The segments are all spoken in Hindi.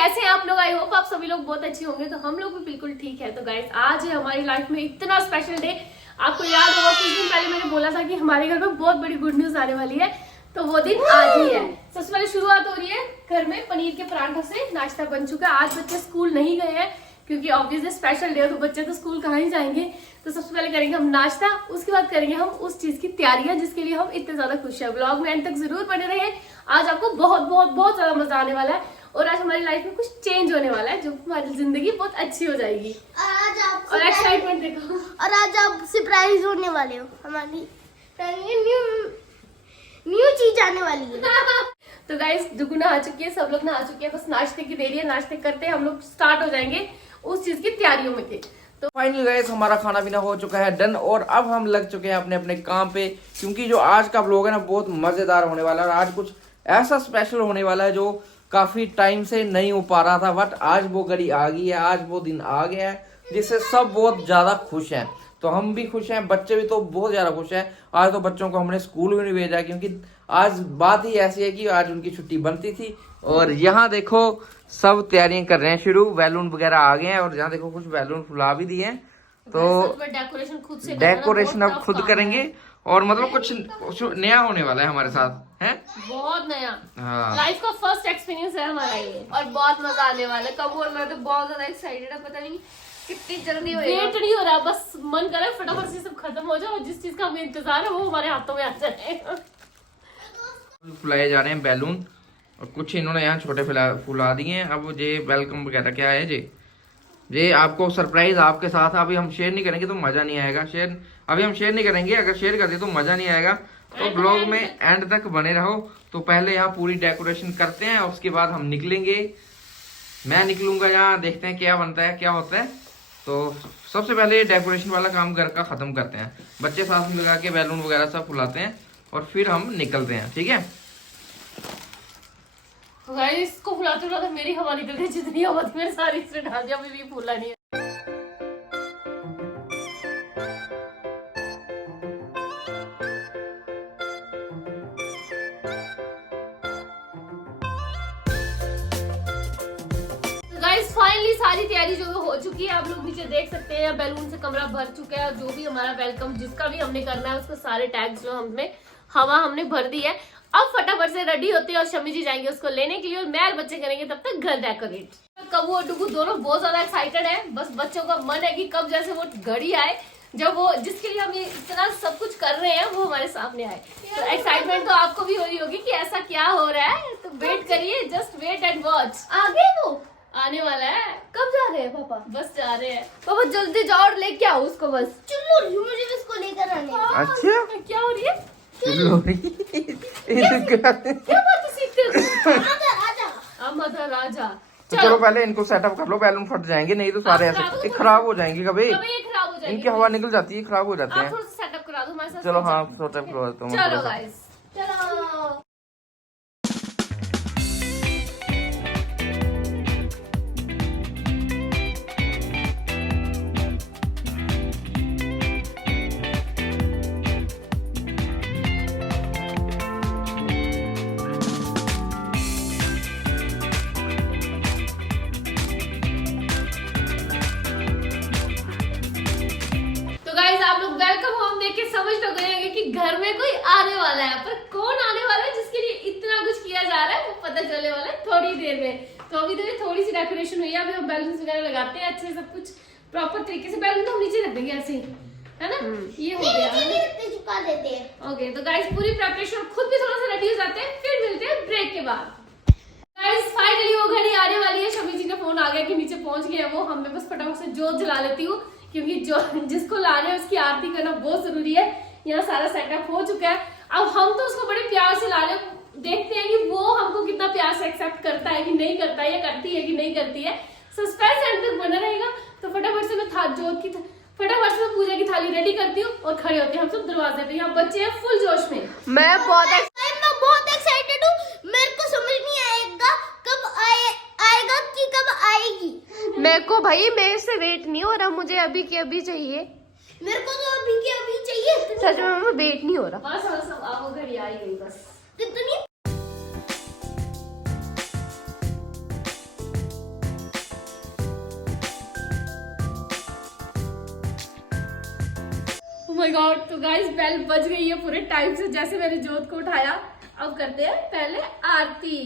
कैसे हैं आप लोग? आई होप आप सभी लोग बहुत अच्छे होंगे। तो हम लोग भी बिल्कुल ठीक है। तो गाइस आज है हमारी लाइफ में इतना स्पेशल डे। आपको याद होगा कुछ दिन पहले मैंने बोला था कि हमारे घर में बहुत बड़ी गुड न्यूज आने वाली है, तो वो दिन आज ही है। सबसे पहले शुरुआत हो रही है घर में पनीर के पराठों से। नाश्ता बन चुका है। आज बच्चे स्कूल नहीं गए हैं क्योंकि ऑब्वियसली स्पेशल डे है, तो बच्चे तो स्कूल कहाँ ही जाएंगे। तो सबसे पहले करेंगे हम नाश्ता, उसके बाद करेंगे हम उस चीज की तैयारियां जिसके लिए हम इतने ज्यादा खुश हैं। ब्लॉग में एंड तक जरूर बने रहिए। आज आपको बहुत बहुत बहुत ज्यादा मजा आने वाला है और आज हमारी लाइफ में कुछ चेंज होने वाला है, जो हमारी जिंदगी बहुत अच्छी हो जाएगी। और एक्साइटमेंट देखो। और आज आप सरप्राइज होने वाले हो, हमारी न्यू चीज आने वाली है। तो गाइस डुगू नहा चुकी है, सब लोग नहा चुके हैं, बस नाश्ते की देरी है। नाश्ते करते हम लोग स्टार्ट हो जाएंगे उस चीज की तैयारियों में के। तो फाइनली गाइस हमारा खाना पीना हो चुका है डन, और अब हम लग चुके हैं अपने अपने काम पे, क्योंकि जो आज का व्लॉग है ना बहुत मजेदार होने वाला है। और आज कुछ ऐसा स्पेशल होने वाला है जो काफी टाइम से नहीं हो पा रहा था, बट आज वो घड़ी आ गई है, आज वो दिन आ गया है जिससे सब बहुत ज्यादा खुश हैं। तो हम भी खुश हैं, बच्चे भी तो बहुत ज्यादा खुश हैं। आज तो बच्चों को हमने स्कूल भी नहीं भेजा क्योंकि आज बात ही ऐसी है कि आज उनकी छुट्टी बनती थी। और यहाँ देखो सब तैयारियां कर रहे हैं शुरू, बैलून वगैरह आ गए हैं और यहाँ देखो कुछ बैलून फुला भी दिए हैं। तो डेकोरेशन खुद से डेकोरेशन अब खुद करेंगे और मतलब कुछ नया होने वाला है हमारे साथ है, बहुत नया। हाँ। लाइफ का फर्स्ट एक्सपीरियंस है हमारा ये और बहुत मजा आने वाला है। कब मैं तो बहुत ज्यादा एक्साइटेड है, पता नहीं कितनी जल्दी हो वेट नहीं हो रहा, बस मन कर रहा है फटाफट से सब खत्म हो जाए और जिस चीज का हमें इंतजार है वो हमारे हाथों में आ जाए। फुलाए जा रहे हैं बैलून और कुछ इन्होंने यहाँ छोटे फुला दिए हैं। अब ये वेलकम वगैरह क्या है जे आपको सरप्राइज आपके साथ अभी हम शेयर नहीं करेंगे तो मजा नहीं आएगा। अभी हम शेयर नहीं करेंगे, अगर शेयर कर दे तो मजा नहीं आएगा। तो ब्लॉग में एंड तक बने रहो। तो पहले यहाँ पूरी डेकोरेशन करते हैं और उसके बाद हम निकलेंगे। मैं निकलूंगा यहाँ, देखते हैं क्या बनता है क्या होता है। तो सबसे पहले डेकोरेशन वाला काम घर का खत्म करते हैं, बच्चे साथ में लगा के बैलून वगैरह सब फुलाते हैं और फिर हम निकलते हैं, ठीक है। इसको फुलाते फुलाते मेरी हवा निकल गई, जितनी हवा थी मेरे सारी इसने डाल दिया, अभी भी फूला नहीं है। फाइनली सारी तैयारी जो हो चुकी है, आप लोग नीचे देख सकते हैं। बैलून से कमरा भर चुका है, जो भी हमारा वेलकम जिसका भी हमने करना है उसके सारे टैग्स जो हमने हवा हमने भर दी है। अब फटाफट से रेडी होते हैं और शमी जी जाएंगे उसको लेने के लिए और मैं और बच्चे करेंगे तब तक घर डेकोरेट। कबू और डुगू दोनों बहुत ज्यादा एक्साइटेड है। बस बच्चों का मन है कि कब जैसे वो घड़ी आए जब वो जिसके लिए हम ये इतना सब कुछ कर रहे हैं वो हमारे सामने आए। तो एक्साइटमेंट तो आपको भी हो रही होगी कि ऐसा क्या हो रहा है। तो वेट करिए, जस्ट वेट एंड वॉच। आगे वो आने वाला है। कब जा रहे हैं पापा? बस जा रहे हैं पापा, जल्दी जाओ और लेके आओ उसको। बस चलो मुझे भी इसको लेकर आने। अच्छा क्या हो रही है? क्या बात सीखते हो? आजा मदर राजा। चलो पहले इनको सेटअप कर लो, बैलून फट जाएंगे नहीं तो सारे ऐसे खराब हो जाएंगे। कभी ये खराब हो जाएंगे, इनकी हवा निकल जाती है, खराब हो जाते हैं। आप थोड़ा सा सेटअप करा दो हमारे साथ। चलो हाँ सेटअप करवा देता हूँ। चलो गाइस चलो। वेलकम होम देख के समझ तो गए होंगे कि घर में कोई आने वाला है, पर कौन आने वाला है जिसके लिए इतना कुछ किया जा रहा है वो पता चलने वाला है थोड़ी देर में। तो अभी तो ये थोड़ी सी डेकोरेशन हुई है, अभी हम बैलून वगैरह लगाते हैं अच्छे, सब कुछ प्रॉपर तरीके से। बैलून तो हम नीचे रख देंगे ऐसे ही, है ना। ये हो गया ओके। तो गाइस पूरी प्रिपरेशन खुद भी थोड़ा सा रेडी हो जाते हैं, फिर मिलते हैं ब्रेक के बाद। गाइस फाइनली वो घड़ी आने वाली है। शमी जी का फोन आ गया कि नीचे पहुंच गए वो। हम मैं बस फटाफट से जोत जला लेती हूँ क्योंकि जो जिसको लाने है उसकी आरती करना बहुत जरूरी है। यहाँ सारा सेटअप हो चुका है। अब हम तो उसको बड़े प्यार से ला रहे हैं, देखते हैं कि वो हमको कितना प्यार से एक्सेप्ट करता है कि नहीं करता है, या करती है कि नहीं करती है। सस्पेंस एंड तक बना रहेगा। तो फटाफट से मैं जोत की फटाफट से पूजा की थाली रेडी करती हूँ और खड़े होते हैं हम सब दरवाजे पे। यहाँ बच्चे हैं फुल जोश में। मैं बहुत एक्साइटेड हूँ। मेरे को समझ नहीं आएगा कब आएगा कि कब आएगी। मेरे को भाई मेरे से वेट नहीं हो रहा, मुझे अभी के अभी चाहिए। मेरे को तो अभी के अभी चाहिए। सच में मैं वेट नहीं हो रहा। बस अब घड़ी आई गई बस। कितनी माय गॉड। तो गाइस बेल बज गई है पूरे टाइम से, जैसे मैंने जोत को उठाया। अब करते हैं पहले आरती।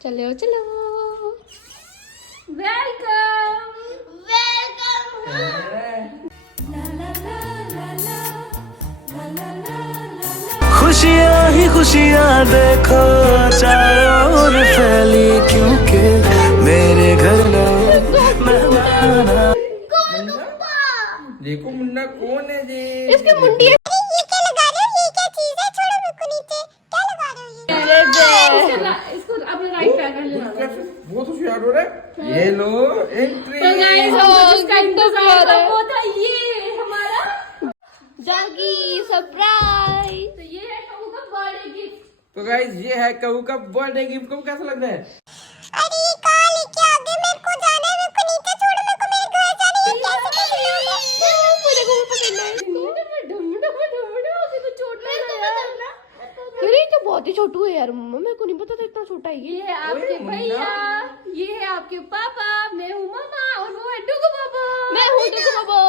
चलो चलो। Welcome welcome. खुशियाँ ही खुशियाँ देखो चारों ओर फैली, क्योंकि मेरे घर मेहमान देखो मुन्ना कौन है जी? इसकी मुंडी ये क्या लगा रहे हो? ये क्या चीज है? छोड़ो मेरे को नीचे। क्या लगा रहे हो ये? इसको अपने राइट पैर में लेना। बहुत होशियार हो रहा है। ये लो एंट्री। तो गाइस हम जिसका इंतजार था वो था ये हमारा जगी सरप्राइज। तो ये है कबू का बर्थडे गिफ्ट। तो गाइस ये है कबू का बर्थडे गिफ्ट। को कैसा लग रहा है? अरे ये कहाँ लेके आ गए? मेरे को जाना है, मेरे को नीचे छोड़ो, मेरे को मेरे घर जाना है। ये कैसे मेरे को भी पकड़ना है। तो चोट लगा यार। अरे ये तो बहुत ही छोटू है यार मम्मा, मेरे को नहीं पता था इतना छोटा है। ये है आपके भैया, ये है आपके पापा, मैं हूँ मामा और वो है डुगू बाबा। मैं हूँ डुगू बाबा।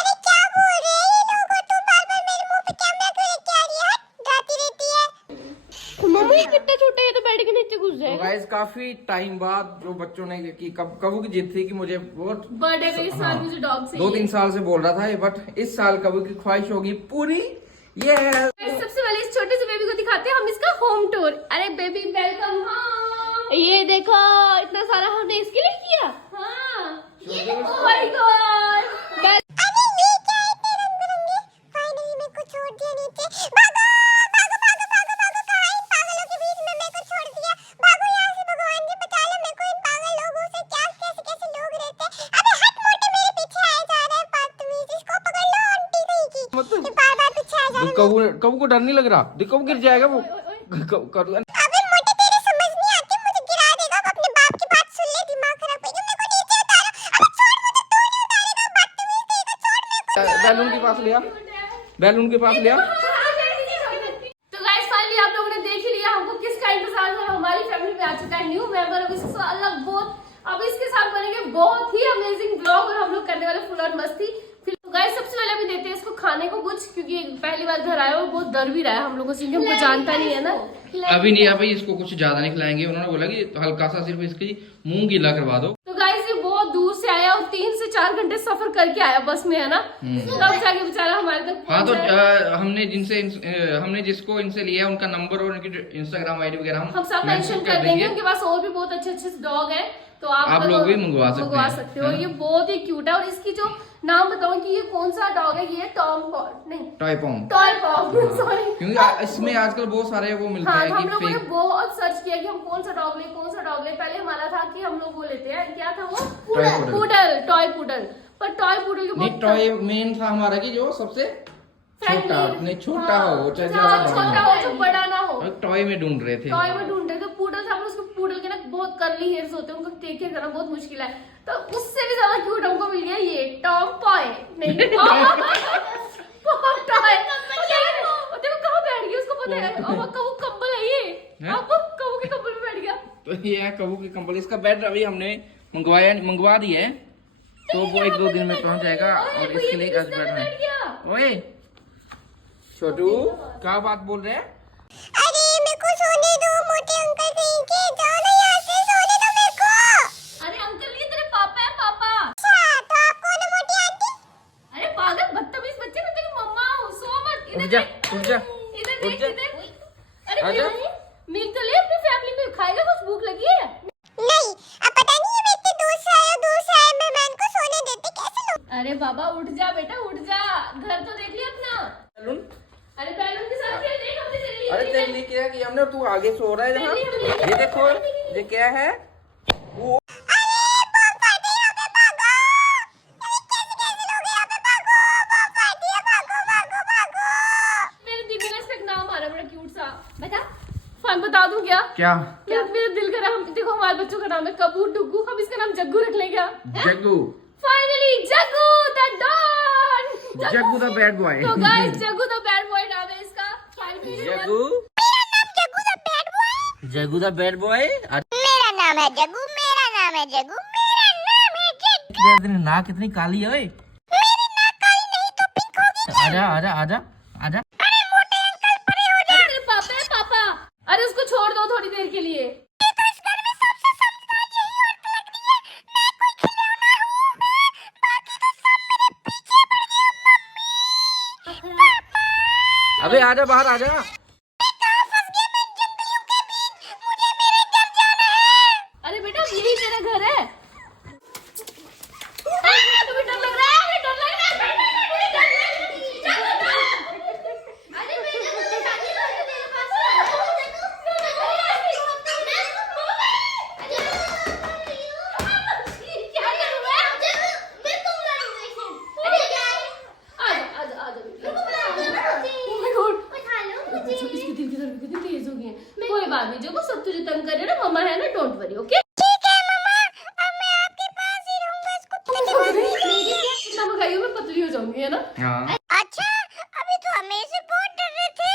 अरे क्या बोल रहे हैं ये लोग? तुम बार-बार मेरे मुंह पे कैमरा क्यों लेके आ रही है? गाती रहती है। मम्मी ये कितना छोटा है, ये तो बेड के नीचे घुस तो जाएगा। गाइस काफी टाइम बाद जो बच्चों ने की कबू की जिद थी कि मुझे बहुत बर्थडे का इस साल मुझे डॉग से 2-3 साल से बोल रहा था, बट इस साल कबू की ख्वाहिश होगी पूरी। ये है सबसे पहले इस छोटे से बेबी को दिखाते हैं हम इसका होम टूर। अरे बेबी वेलकम। हाँ ये देखो इतना सारा हमने इसके लिए किया। हाँ ओह माय गॉड। अरे ये क्या है इतने रंग-बिरंगे? फाइनली मेरे को छोड़ दिया नीचे। भागो भागो भागो भागो भागो। कहाँ इन पागलों के बीच में मेरे को छोड़ दिया? भागो यहाँ से, भगवान जी बचा लो मेरे को इन पागल लोगों से। क्या कैसे कैसे लोग रहते हैं? अबे हट मोटे, मेरे पीछे आए जा रहा है बदतमीज। इसको पकड़ लो आंटी कहीं की। ये बार-बार पीछे आ जा रहा है। कबू को डर नहीं लग रहा? देखो गिर जाएगा वो। अबे मोटे तेरे समझ नहीं आती, मुझे गिरा देगा। अब अपने बाप की बात सुन ले, दिमाग खराब है। मेरे को नीचे उतारो। अबे छोड़ मुझे, तू नहीं उतारेगा बदतमीज। तेरे को छोड़ मेरे को। बैलून के पास लिया, बैलून के पास लिया। तो गाइस फाइनली आप लोगों ने देख ही लिया हमको किसका इंतजार था। हमारी फैमिली में आ चुका है न्यू मेंबर। अब इससे अलग बहुत, अब इसके साथ बनेंगे बहुत ही अमेजिंग ब्लॉग और हम लोग करने वाले फुल और मस्ती। फिर गाइस सबसे पहले अभी देते हैं इसको खाने को कुछ, क्योंकि पहली बार घर आया और बहुत डर भी रहा है हम लोगों से, क्योंकि हमको जानता नहीं है ना। अभी नहीं, अभी इसको कुछ ज्यादा नहीं खिलाएंगे। उन्होंने बोला कि हल्का सा सिर्फ इसकी मुंह गीला करवा दो। तो गाइस ये बहुत दूर से आया और 3 से 4 घंटे सफर करके आया बस में, है ना। तब जाके बेचारा हमारे तक हाँ तो पहुंचा। हमने जिसको इनसे लिया उनका नंबर और उनकी इंस्टाग्राम आईडी वगैरह हम सब मेंशन कर देंगे। उनके पास और भी बहुत अच्छे अच्छे डॉग हैं, तो आप लोग भी मंगवा सकते हो। ये बहुत ही क्यूट है। और इसकी जो नाम बताऊं कि ये कौन सा डॉग है, ये टॉम नहीं टॉय पॉम, टॉय पॉम सॉरी। क्योंकि इसमें आजकल बहुत सारे वो मिलते हाँ, हैं हम कि लोगों ने फेक। बहुत सर्च किया कि हम कौन सा डॉग ले, कौन सा डॉग ले। पहले हमारा था कि हम लोग वो लेते हैं, क्या था वो, toy poodle, toy poodle. Per toy poodle के नहीं, बहुत टॉय मेन था हमारा कि जो सबसे छोटा, नहीं छोटा हो चाहे छोटा ज्यादा हो, जो बड़ा ना हो। टॉय में ढूंढ रहे थे। टॉय में ढूंढ रहे थे पूडल था, पर उसके पूडल के ना बहुत कर्ली हेयर्स होते हैं, उनको टेक केयर करना बहुत मुश्किल है। तो उससे भी ज्यादा क्यूट हमको मिल गया ये टॉम पॉय, नहीं पॉम टॉय। देखो कहाँ बैठ गया, उसको पता है। अब कबू कंबल है ये, अब कबू के कंबल में बैठ गया। तो ये है कबू की कंबल। इसका बेड अभी हमने मंगवा दिया है, तो वो 1-2 दिन में पहुंच जाएगा। और इसके लिए आज बेड में ओए छोटू क्या बात बोल रहे हैं? अरे मेरे को सोने दो मोटे अंकल कहीं के। जाओ ना यहाँ से, सोने दो मेरे को। अरे अंकल ये तेरे पापा है, पापा। अच्छा तो आप कौन है मोटी आंटी? अरे पागल बदतमीज बच्चे, मैं तेरी मम्मा हूँ। सो मत। उठ जा, उठ जा, इधर उठ देख, जा। इधर। अरे आजा। मील तो ले अपनी फैमिली में, खाएगा कुछ, भूख लगी है। नहीं, अब पता नहीं है मैं इतने दूर से आए मेहमान को सोने देते कैसे लोग। अरे बाबा उठ जा बेटा, उठ जा। घर तो देख लिया अपना। बैलून? अरे बैलून के साथ खेल, देख हमने चली। अरे तेरे लिए क्या किया हमने? तू आगे सो रहा है जहाँ। ये देखो ये क्या है वो। अरे बम फटे, यहाँ पे भागो। अरे कैसे कैसे लोग यहाँ पे? भागो, बम फटी है, भागो भागो भागो। मेरे दिल में इसका एक नाम आ रहा है बड़ा क्यूट सा। बता फन बता दूं क्या? क्या? मेरे दिल कर रहा है, हम देखो हमारे बच्चों का नाम है कबू डुगू, हम इसका नाम जग्गू रख लें क्या? Jaggu. Finally Jaggu the don. Jaggu the bad boy. तो guys Jaggu the bad boy नाम है इसका। जग्गू, मेरा नाम Jaggu the bad boy. Jaggu the bad boy. मेरा नाम है जग्गू, मेरा नाम है जग्गू, मेरा नाम है जग्गू। नाक कितनी काली है ओए। मेरी नाक काली नहीं तो पिंक होगी आजा आजा आजा आजा। अरे तेरे पापा है पापा। अरे उसको छोड़ दो थोड़ी देर के लिए। अबे आजा बाहर आजा। अरे बेटा यही तेरा घर है। तुम्हें डर लग रहा है? मुझे डर लग रहा है। मुझे डर लग रहा है। अरे मैं तेरे पास क्या करूं मैं? मैं तुम इसकी दिल की धड़कन कितनी तेज हो गई है। कोई बात नहीं, जो सब तुझे तंग कर रहे हैं ना, मम्मा है ना, डोंट वरी। ओके ठीक है मम्मा, अब मैं आपके पास ही रहूंगा। इसको इतना मंगाइयो मैं पतली हो जाऊंगी, है ना? हाँ अच्छा, अभी तो हमें से बहुत डर रहे थे।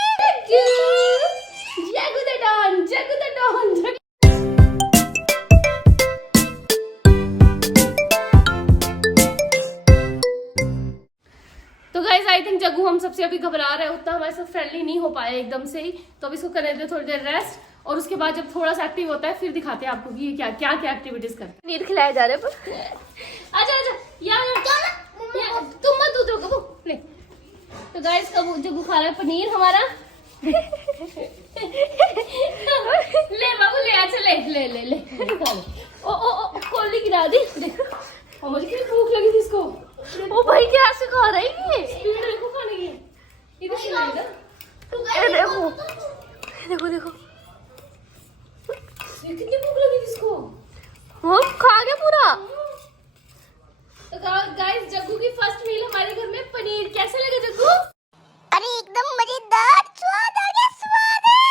जगू द डॉन, जगू द डॉन। तो गाइस आई थिंक जग्गू हम सबसे अभी घबरा रहा है, उतना हमारे साथ फ्रेंडली नहीं हो पाया एकदम से ही। तो अब इसको करने दे थोड़ी देर रेस्ट, और उसके बाद जब थोड़ा सा एक्टिव होता है फिर दिखाते हैं आपको कि ये क्या क्या क्या एक्टिविटीज करते हैं। नीर खिलाए जा रहे हैं। आजा आजा यार, तुम मत दूध कबू ले। तो गाइस कबू जग्गू खा रहा है पनीर हमारा। ले बाबू ले, अच्छा ले ले ले ले खा ले। ओ ओ ओ कोली गिरा दी। देखो और मुझे कितनी भूख लगी थी इसको। ओ भाई क्या से खा रही है? स्पीड देखो खाने की। इधर से लेगा। ए देखो देखो देखो ये कितनी भूख लगी थी इसको। वो खा गया पूरा। तो गाइस जग्गू की फर्स्ट मील हमारे घर में पनीर। कैसे लगे जग्गू? अरे एकदम मजेदार, स्वाद आ गया, स्वाद है।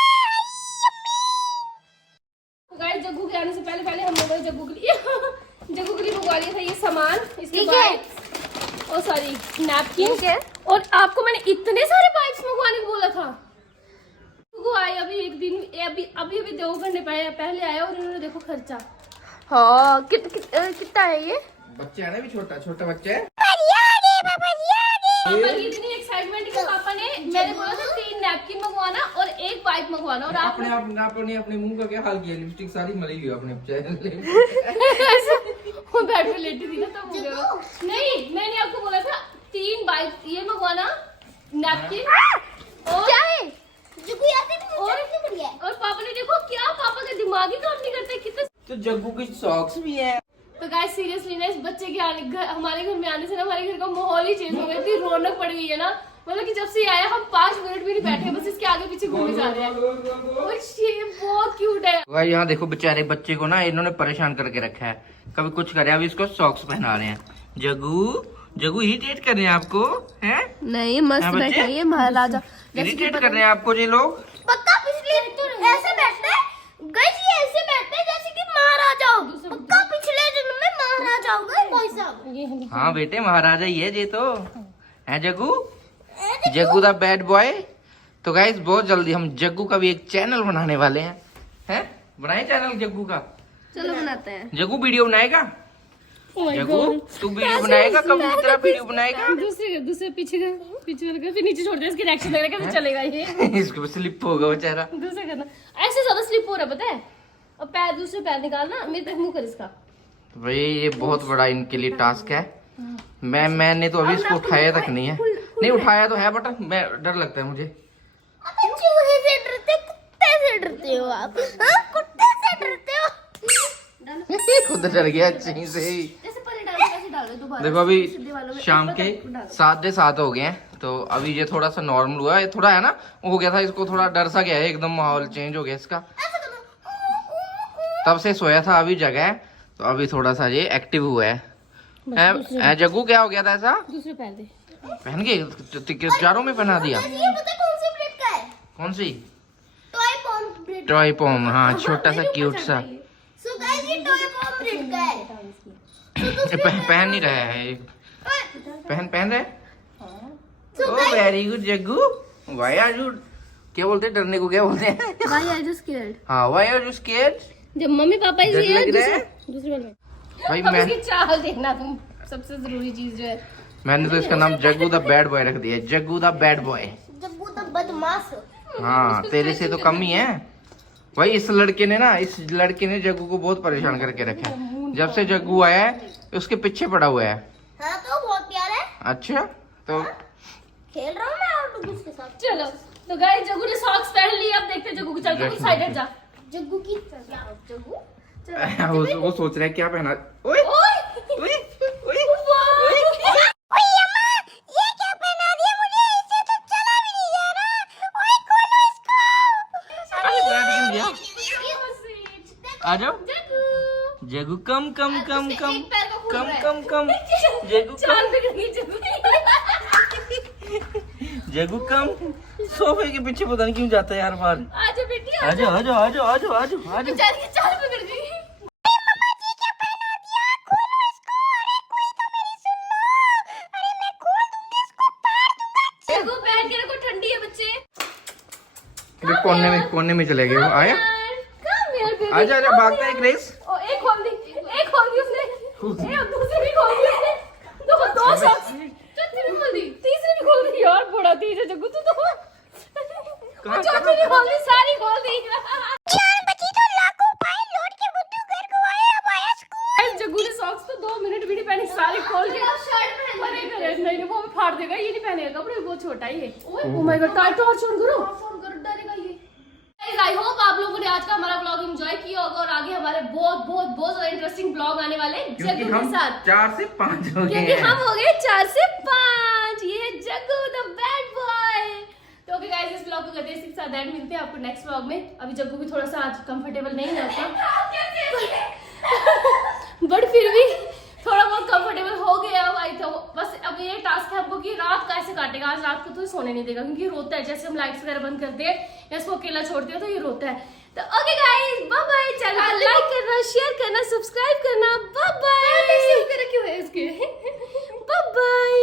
तो गाइस जग्गू के आने से पहले पहले हम लोगों ने जग्गू के लिए मंगवा लिया था ये सामान। इसके बाद ओ सॉरी नैपकिन। और आपको मैंने इतने सारे पाइप्स मंगवाने को बोला था। जग्गू आए अभी एक दिन, अभी 2 घंटे पहले आया, और इन्होंने देखो खर्चा। हाँ कितना है ये? बच्चा है ना, भी छोटा छोटा बच्चा है। पापा की इतनी एक्साइटमेंट कि पापा ने मैंने बोला था 3 नैपकिन मंगवाना और 1 पाइप मंगवाना, और आपने अपने मुंह का क्या हाल किया? लिपस्टिक सारी मली हुई अपने चेहरे। वो बेड पे लेटी थी ना तब हो गया। नहीं मैंने आपको बोला था 3 पाइप ये मंगवाना, नैपकिन और क्या है? और पापा ने देखो क्या, पापा का दिमाग ही काम नहीं करता कितना। तो जग्गू की सॉक्स भी है। तो गाइस सीरियसली ना, इस बच्चे के हमारे घर में आने से ना हमारे घर का माहौल ही चेंज हो गया। इतनी रौनक पड़ गई है ना, मतलब कि जब से ये आया हम 5 मिनट भी नहीं बैठे, बस इसके आगे पीछे घूमे जा रहे हैं। और ये बहुत क्यूट है। भाई यहाँ देखो बेचारे बच्चे को ना इन्होंने परेशान करके रखा है, कभी कुछ करे। अभी इसको सॉक्स पहना रहे हैं। जग्गू इरिटेट कर रहे हैं आपको, हैं? नहीं मस्त बैठा है ये महाराजा। इरिटेट कर रहे हैं आपको ये लोग। पक्का पिछले ऐसे बैठते हैं गाइस, ये ऐसे बैठते हैं जैसे कि महाराजा हो। पक्का पिछले जन्म में महाराजा हो गए भाई साहब। हाँ बेटे महाराजा ही है ये तो, है जग्गू द बैड बॉय। तो गाइस बहुत जल्दी हम जग्गू का भी एक चैनल बनाने वाले हैं। बनाए चैनल जग्गू का? चलो बनाते हैं। जग्गू वीडियो बनाएगा? Oh my Jaggu God. तू वीडियो बनाएगा? कब तेरा वीडियो बनाएगा? दूसरे पीछे कर, फिर नीचे छोड़ दे, इसके रिएक्शन देख रहे कैसे चलेगा ये। इसको स्लिप होगा बेचारा। दूसरा करना ऐसे ज्यादा स्लिप हो रहा है, पता है। और पैर, दूसरे पैर निकालना, मेरे तक मुंह कर इसका। तो भाई ये बहुत बड़ा इनके लिए टास्क है। मैंने तो अभी इसको उठाया तक नहीं है। नहीं उठाया तो है बट मैं डर लगता है मुझे। अब चूहे से डरते, कुत्ते से डरते हो आप? हाँ कुत्ते से डरते हो? खुद डर गया अच्छी से ही। जैसे पहले डाल दे दोबारा। देखो अभी शाम के 7:30 हो गए हैं, तो अभी ये थोड़ा सा नॉर्मल हुआ है। थोड़ा है ना हो गया था, इसको थोड़ा डर सा गया है, एकदम माहौल चेंज हो गया इसका। तब से सोया था, अभी जगह है तो अभी थोड़ा सा ये एक्टिव हुआ है। जग्गू क्या हो गया था ऐसा? दूसरे पैर दे। पहन के चारों में पहना दिया। ये पता कौन सी ब्रेड का है? कौन सी? Toy pom breed. Toy pom, हाँ छोटा सा क्यूट सा। सो गाइस ये टॉय पॉम ब्रेड का है। पहन नहीं रहा है, पहन रहे। Oh very good Jaggu. Why are you, क्या बोलते हैं डरने को, क्या बोलते हैं? Why are you scared? हाँ व्हाई आर यू स्केयर्ड? जब मम्मी पापा डर लग रहा है? दूसरे वाले भाई अब मैं इसकी चाल देखना तुम, सबसे जरूरी चीज जो है। मैंने तो इसका नाम जग्गू द बैड बॉय रख दिया है, Jaggu the bad boy. Jaggu तो बदमाश। हाँ तेरे से तो कम ही है भाई। इस लड़के ने जग्गू को बहुत परेशान करके रखा है। जब से जग्गू आया है उसके पीछे पड़ा हुआ है। हाँ तो बहुत प्यार है। अच्छा तो खेल रहा हूँ मैं ऑक्टोपस के साथ। चलो तो गाइस जग्गू ने सॉक्स पहन लिए, अब देखते हैं जग्गू की। चल जग्गू साइड हट जा। जग्गू की जग्गू वो सोच रहा है क्या पहना। ओए ओए ओए ओए ओए अम्मा, ये क्या पहना दिया मुझे? इससे तो चला भी नहीं जा रहा। ओए खोलो इसको। आ जाओ जग्गू जग्गू कम कम कम उसके कम एक पैर का खून कम रहा है। कम कम जग्गू चाल पे गई जग्गू। जग्गू कम। सोफे के पीछे पता नहीं क्यों जाता है यार बार। आजा बेटी आ जाओ आ जाओ आ जाओ आ जाओ आ जाओ आ जाओ। बेचारी की चाल पे गिर गई। जग्गू पहन के रखो, ठंडी है बच्चे। कोने में चले गए वो। आया Come here, baby. आजा आजा भागता है ग्रेस। ओ एक खोल दी उसने। एक दूसरी भी खोल दी उसने। दो शॉट्स। चौथी भी खोल दी, तीसरी भी खोल दी। यार बड़ा तेज है जग्गू तू तो। चौथी भी खोल दी, सारी खोल दी। जान बची तो लाखों फाइन लौट के बुद्धू घर को आया। अब आया स्कूल। जग्गू ने सॉक्स तो 2 मिनट भी नहीं पहनी, सारी खोल के शर्ट पहन। अरे करे नहीं वो फाड़ देगा, ये नहीं पहनेगा कपड़े, बहुत छोटा ही है। ओ माय गॉड, टाइट और छोड़ करो, डरेगा ये। आई होप आप लोगों ने आज का हमारा ब्लॉग एंजॉय किया होगा और आगे हमारे बहुत ज्यादा इंटरेस्टिंग ब्लॉग आने वाले हैं जग्गू के साथ। 4 से 5 हो गए क्योंकि हम हो गए 4 से 5। ये है जग्गू द बैड बॉय। तो ओके गाइस, इस ब्लॉग को करते हैं, इसी के साथ एंड मिलते हैं आपको नेक्स्ट ब्लॉग में। अभी जग्गू भी थोड़ा सा आज कंफर्टेबल नहीं है बट फिर भी थोड़ा बहुत कंफर्टेबल हो गया। अब आई तो बस अब ये टास्क है हमको कि रात कैसे काटेगा। आज रात को तो सोने नहीं देगा क्योंकि रोता है। जैसे हम लाइट्स वगैरह बंद करते हैं या इसको अकेला छोड़ते हैं तो ये रोता है। तो okay guys, bye bye. Channel को लाइक करना, शेयर करना, सब्सक्राइब करना। Bye bye. क्यों है इसके? Bye bye.